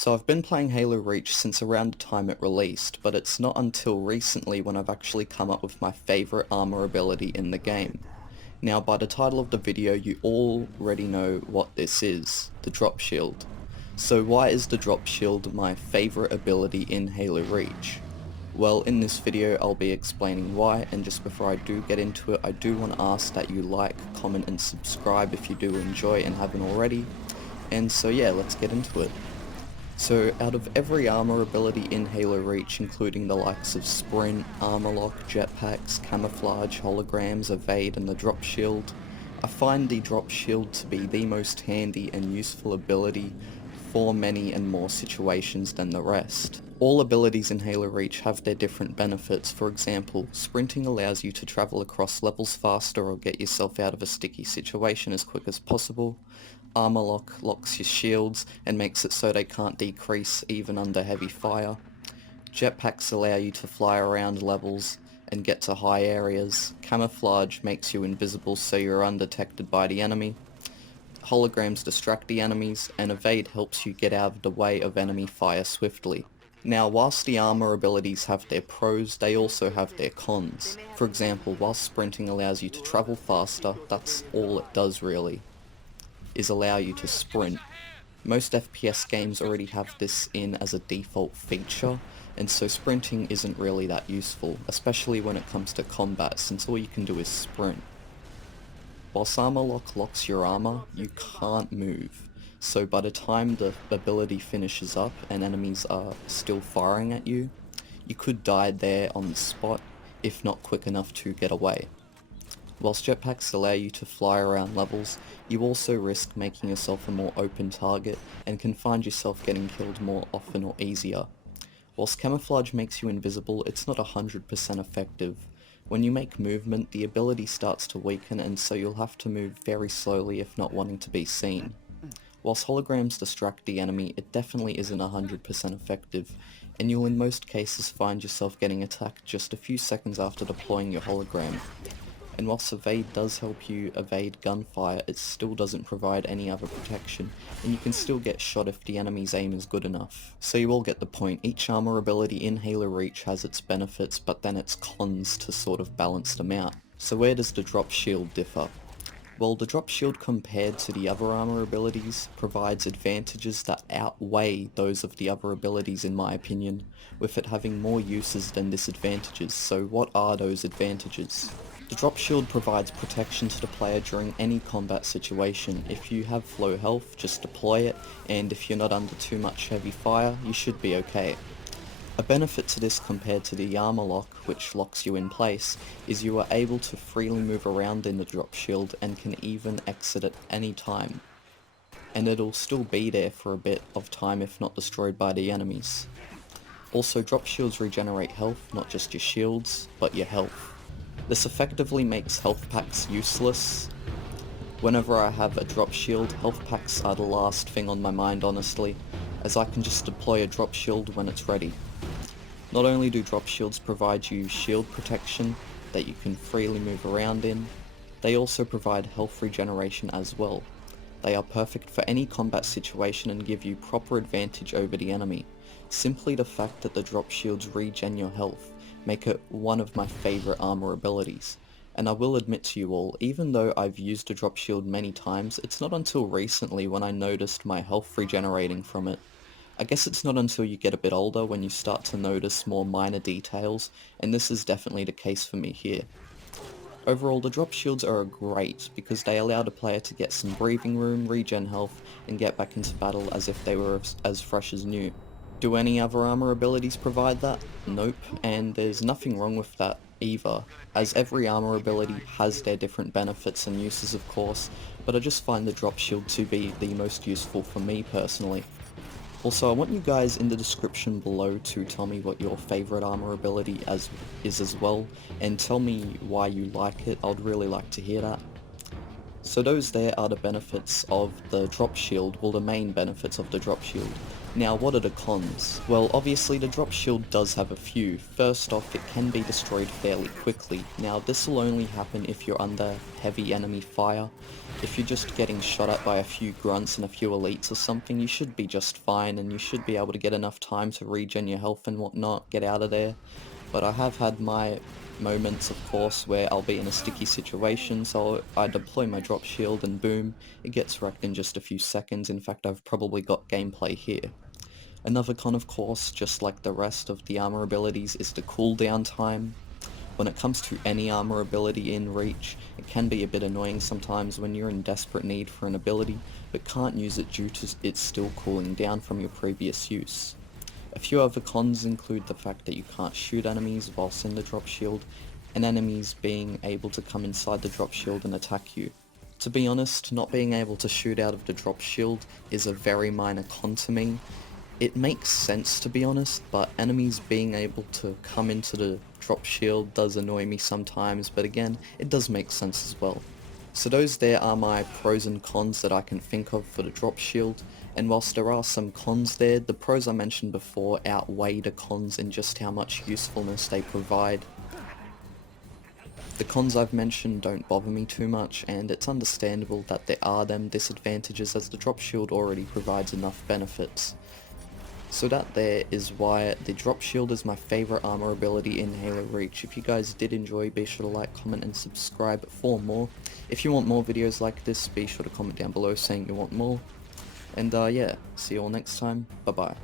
So I've been playing Halo Reach since around the time it released, but it's not until recently when I've actually come up with my favourite armour ability in the game. Now by the title of the video you already know what this is, the drop shield. So why is the drop shield my favourite ability in Halo Reach? Well, in this video I'll be explaining why, and just before I do get into it I do want to ask that you like, comment and subscribe if you do enjoy and haven't already. And so yeah, let's get into it. So out of every armor ability in Halo Reach, including the likes of Sprint, Armor Lock, Jetpacks, Camouflage, Holograms, Evade and the Drop Shield, I find the Drop Shield to be the most handy and useful ability for many and more situations than the rest. All abilities in Halo Reach have their different benefits. For example, sprinting allows you to travel across levels faster or get yourself out of a sticky situation as quick as possible. Armor Lock locks your shields and makes it so they can't decrease even under heavy fire. Jetpacks allow you to fly around levels and get to high areas. Camouflage makes you invisible so you're undetected by the enemy. Holograms distract the enemies, and Evade helps you get out of the way of enemy fire swiftly. Now, whilst the armor abilities have their pros, they also have their cons. For example, whilst sprinting allows you to travel faster, that's all it does really, is allow you to sprint. Most FPS games already have this in as a default feature, and so sprinting isn't really that useful, especially when it comes to combat, since all you can do is sprint. Whilst Armor Lock locks your armor, you can't move, so by the time the ability finishes up and enemies are still firing at you, you could die there on the spot, if not quick enough to get away. Whilst jetpacks allow you to fly around levels, you also risk making yourself a more open target and can find yourself getting killed more often or easier. Whilst camouflage makes you invisible, it's not 100% effective. When you make movement, the ability starts to weaken, and so you'll have to move very slowly if not wanting to be seen. Whilst holograms distract the enemy, it definitely isn't 100% effective, and you'll in most cases find yourself getting attacked just a few seconds after deploying your hologram. And whilst Evade does help you evade gunfire, it still doesn't provide any other protection, and you can still get shot if the enemy's aim is good enough. So you all get the point. Each armor ability in Halo Reach has its benefits, but then its cons to sort of balance them out. So where does the drop shield differ? Well, the drop shield compared to the other armor abilities provides advantages that outweigh those of the other abilities in my opinion, with it having more uses than disadvantages. So what are those advantages? The drop shield provides protection to the player during any combat situation. If you have low health, just deploy it, and if you're not under too much heavy fire, you should be okay. A benefit to this compared to the armor lock, which locks you in place, is you are able to freely move around in the drop shield and can even exit at any time. And it'll still be there for a bit of time if not destroyed by the enemies. Also, drop shields regenerate health, not just your shields, but your health. This effectively makes health packs useless. Whenever I have a drop shield, health packs are the last thing on my mind honestly, as I can just deploy a drop shield when it's ready. Not only do drop shields provide you shield protection that you can freely move around in, they also provide health regeneration as well. They are perfect for any combat situation and give you proper advantage over the enemy. Simply the fact that the drop shields regen your health make it one of my favourite armor abilities. And I will admit to you all, even though I've used a drop shield many times, it's not until recently when I noticed my health regenerating from it. I guess it's not until you get a bit older when you start to notice more minor details, and this is definitely the case for me here. Overall, the drop shields are great because they allow the player to get some breathing room, regen health, and get back into battle as if they were as fresh as new. Do any other armor abilities provide that? Nope, and there's nothing wrong with that either, as every armor ability has their different benefits and uses of course, but I just find the drop shield to be the most useful for me personally. Also, I want you guys in the description below to tell me what your favourite armor ability is as well, and tell me why you like it. I'd really like to hear that. So those there are the benefits of the drop shield, well the main benefits of the drop shield. Now, what are the cons? Well, obviously the drop shield does have a few. First off, it can be destroyed fairly quickly. Now, this will only happen if you're under heavy enemy fire. If you're just getting shot at by a few grunts and a few elites or something, you should be just fine, and you should be able to get enough time to regen your health and whatnot, get out of there. But I have had my moments, of course, where I'll be in a sticky situation, so I deploy my drop shield and boom, it gets wrecked in just a few seconds. In fact, I've probably got gameplay here. Another con, of course, just like the rest of the armor abilities, is the cooldown time. When it comes to any armor ability in Reach, it can be a bit annoying sometimes when you're in desperate need for an ability, but can't use it due to it still cooling down from your previous use. A few other cons include the fact that you can't shoot enemies whilst in the drop shield, and enemies being able to come inside the drop shield and attack you. To be honest, not being able to shoot out of the drop shield is a very minor con to me. It makes sense, to be honest, but enemies being able to come into the drop shield does annoy me sometimes, but again, it does make sense as well. So those there are my pros and cons that I can think of for the drop shield, and whilst there are some cons there, the pros I mentioned before outweigh the cons in just how much usefulness they provide. The cons I've mentioned don't bother me too much, and it's understandable that there are them disadvantages as the drop shield already provides enough benefits. So that there is why the drop shield is my favourite armor ability in Halo Reach. If you guys did enjoy, be sure to like, comment and subscribe for more. If you want more videos like this, be sure to comment down below saying you want more. And yeah, see you all next time, bye bye.